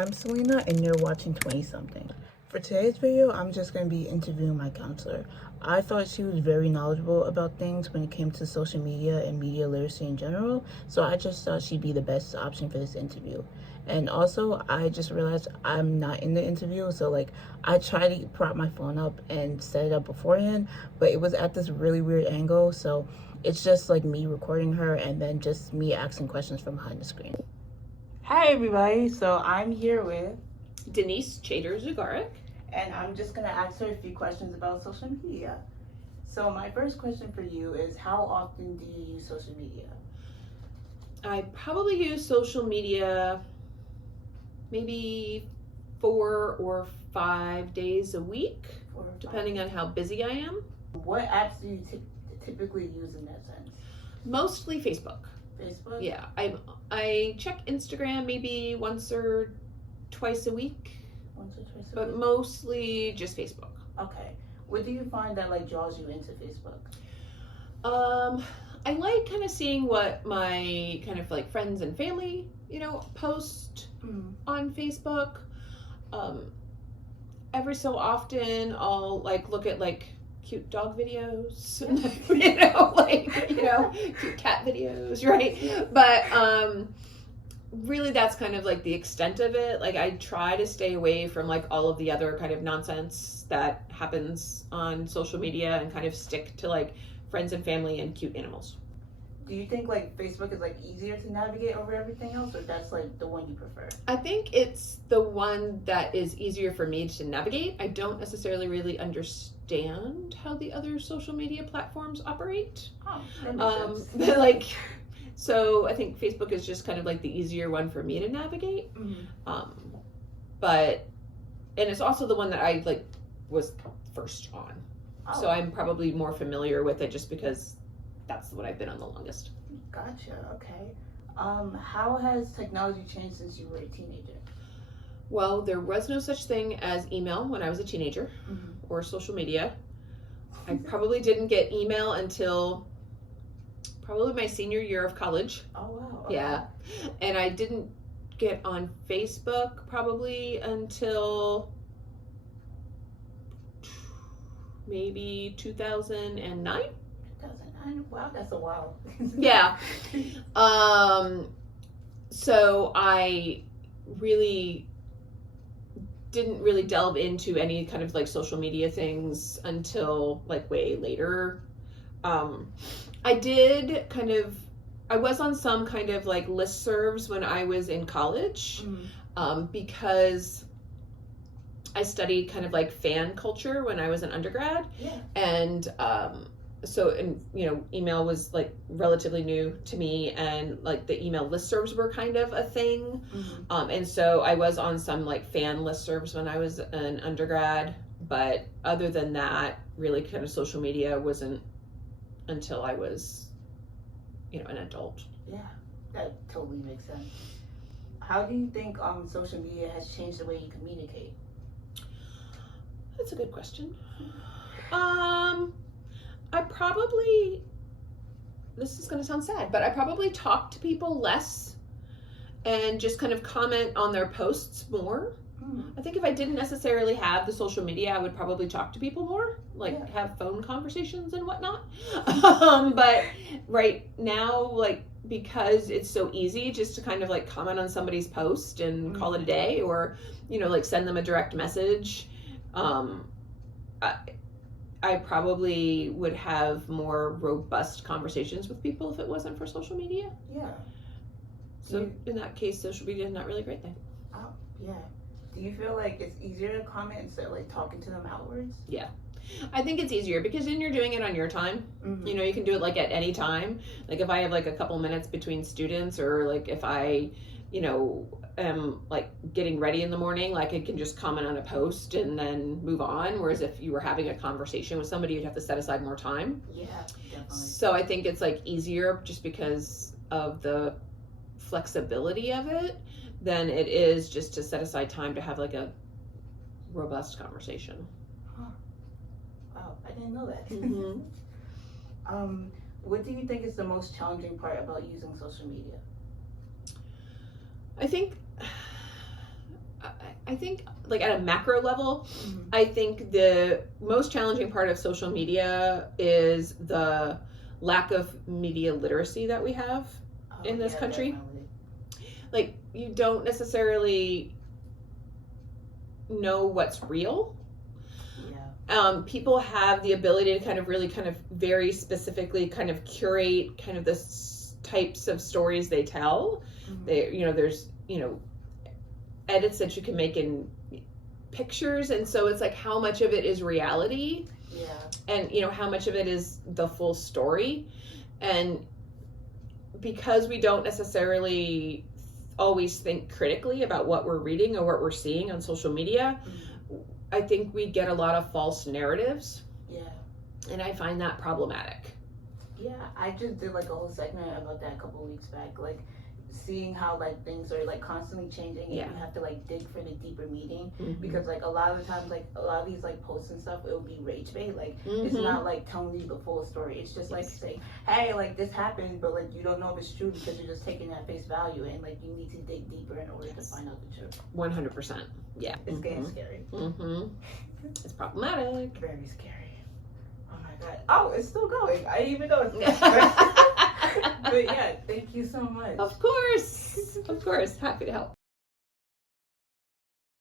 I'm Selena and you're watching 20 something. For today's video, I'm just going to be interviewing my counselor. I thought she was very knowledgeable about things when it came to social media and media literacy in general, so I just thought she'd be the best option for this interview. And also, I just realized I'm not in the interview, so I tried to prop my phone up and set it up beforehand, but it was at this really weird angle, so it's just like me recording her and then just me asking questions from behind the screen. Hi everybody, so I'm here with Denise Chater-Zugaric. and I'm just gonna ask her a few questions about social media. So my first question for you is, how often do you use social media? I probably use social media maybe 4 or 5 days a week, depending on how busy I am. What apps do you typically use in that sense? Mostly Facebook. Facebook? Yeah, I check Instagram maybe once or twice a week, Once or twice a but week? mostly just Facebook. Okay. What do you find that draws you into Facebook? I like kind of seeing what my kind of friends and family, post on Facebook. Every so often I'll look at cute dog videos, cute cat videos, right? But really that's kind of the extent of it. I try to stay away from all of the other kind of nonsense that happens on social media and kind of stick to friends and family and cute animals. Do you think Facebook is easier to navigate over everything else, or that's the one you prefer? I think it's the one that is easier for me to navigate. I don't necessarily really understand how the other social media platforms operate. Oh, that makes sense. So I think Facebook is just kind of the easier one for me to navigate. Mm-hmm. And it's also the one that I was first on. Oh. So I'm probably more familiar with it just because that's what I've been on the longest. Gotcha. Okay. How has technology changed since you were a teenager? Well, there was no such thing as email when I was a teenager, or social media. I probably didn't get email until probably my senior year of college. Oh wow. Okay. Yeah. And I didn't get on Facebook probably until maybe 2009. 2009. Wow, that's a while. Yeah. So I really didn't really delve into any kind of social media things until way later. I did I was on some kind of listservs when I was in college, because I studied kind of fan culture when I was an undergrad. Yeah. And email was relatively new to me, and the email listservs were kind of a thing. And so I was on some fan listservs when I was an undergrad, but other than that, really kind of social media wasn't until I was an adult. Yeah, that totally makes sense. How do you think social media has changed the way you communicate? That's a good question. I probably, this is going to sound sad, but I probably talk to people less and just kind of comment on their posts more. I think if I didn't necessarily have the social media, I would probably talk to people more, have phone conversations and whatnot. But right now, because it's so easy just to kind of comment on somebody's post and call it a day, or, send them a direct message. I probably would have more robust conversations with people if it wasn't for social media. Yeah. So in that case, social media is not really a great thing. Oh, yeah. Do you feel it's easier to comment instead of talking to them outwards? Yeah. I think it's easier because then you're doing it on your time. You can do it at any time. If I have a couple minutes between students, or if I, am getting ready in the morning, I can just comment on a post and then move on. Whereas if you were having a conversation with somebody, you'd have to set aside more time. Yeah, definitely. So I think it's easier just because of the flexibility of it than it is just to set aside time to have a robust conversation. Huh. Wow, I didn't know that. Mm-hmm. What do you think is the most challenging part about using social media? I think I think, like, at a macro level, Mhm. I think the most challenging part of social media is the lack of media literacy that we have in this country. Definitely. Like, you don't necessarily know what's real. Yeah. People have the ability to kind of really kind of very specifically kind of curate kind of the types of stories they tell. Mhm. There's, edits that you can make in pictures, and so it's like how much of it is reality, Yeah. and how much of it is the full story. And because we don't necessarily always think critically about what we're reading or what we're seeing on social media, Mhm. I think we get a lot of false narratives, Yeah. and I find that problematic. Yeah, I just did like a whole segment about that a couple weeks back, like seeing how like things are like constantly changing and Yeah. you have to like dig for the deeper meaning, Mhm. because like a lot of the times like a lot of these like posts and stuff, it will be rage bait, like it's Mhm. not like telling you the full story. It's just like Yes. saying, hey, like this happened, but like you don't know if it's true because you're just taking that face value, and like you need to dig deeper in order to find out the truth. 100%. Yeah. It's getting scary. It's problematic. Very scary. Oh my god. Oh, it's still going. I didn't even know it's But yeah, thank you so much. Of course. Happy to help.